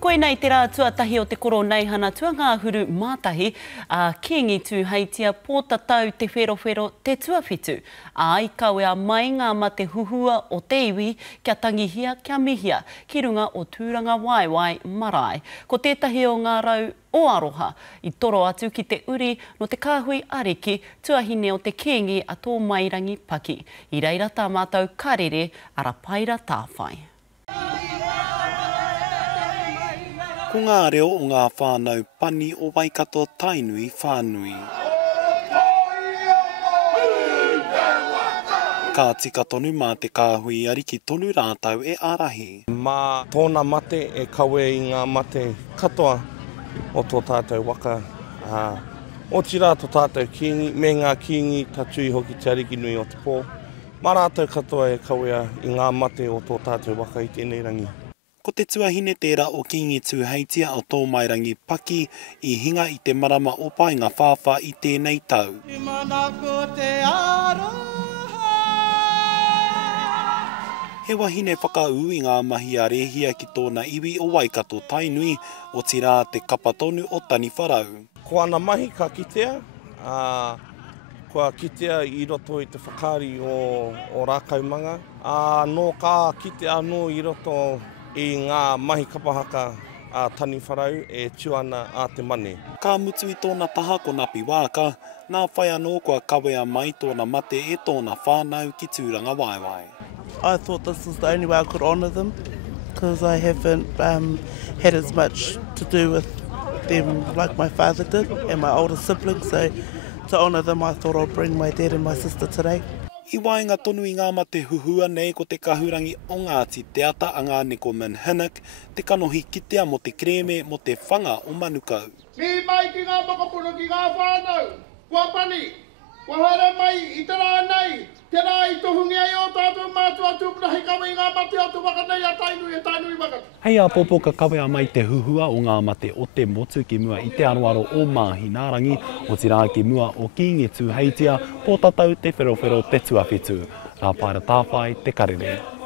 Koe nei te rā tuatahi o te koro nei hana tuanga huru mātahi, kiengi tū heitia pōtatau te wherowhero te tuawhitu. I kawe a mainga ma te huhua o te iwi kia tangihia kia mihia ki runga o tūranga waiwai marae. Ko tētahi o ngā rau o aroha i toro atu ki te uri no te kāhui ariki tuahine o te kiengi a tō mairangi paki. I reira tā mātou karere ara paira tāwhai. Ko ngā reo o ngā whānau pani o Waikato Tainui whānui. Ka tika tonu mā te kāhui ariki tonu rātau e ārahi. Mā tōna mate e kawe i ngā mate katoa o tō tātou waka. O tira tō tātou kiengi, me ngā kiengi tatui hoki te ariki nui o te pō. Mā rātou katoa e kawea i ngā mate o tō tātou waka i tēnei rangi. Ko te tuahine tērā o Kiengi tū heitia o tō mairangi paki i hinga i te marama o painga whāwha i tēnei tau. He wahine whakaū i ngā mahi a rehia ki tōna iwi o Waikato Tainui o tira te kapatonu o Tani Wharau. Ko ana mahi ka kitea, kua kitea i roto i te whakari o rākaumanga. No ka kitea anō i roto i ngā mahi kapahaka a Tani Wharau e tuana a te mane. Ka mutu i tōna taha ko Napi Wāka, nā whai anō kua kawea mai tōna mate e tōna whānau ki tūranga waiwai. I thought this was the only way I could honour them because I haven't had as much to do with them like my father did and my older siblings, so to honour them I thought I'd bring my dad and my sister today. I waenga tonu i ngā mate huhua nei ko te kahurangi o Ngāti Te Ata a ngā Neko Manhinik, te kanohi kitea mo te kreme mo te whanga o Manukau. Mi mai ki ngā makapuno ki ngā whānau, kua pani, kua hara mai i te rā nei, te rā i tohungi ai o tātou mātua tūpuna hei kawe i ngā mate o tu waka nei a tainui waka. Hei a popo ka kawea mai te huhua o ngā mate o te motu ki mua i te aroaro o Mahinarangi, o tira ki mua o Kiengi tū heitia, pōtatau te wherowhero te tuawhitu. Rā paira tāwhai te karere.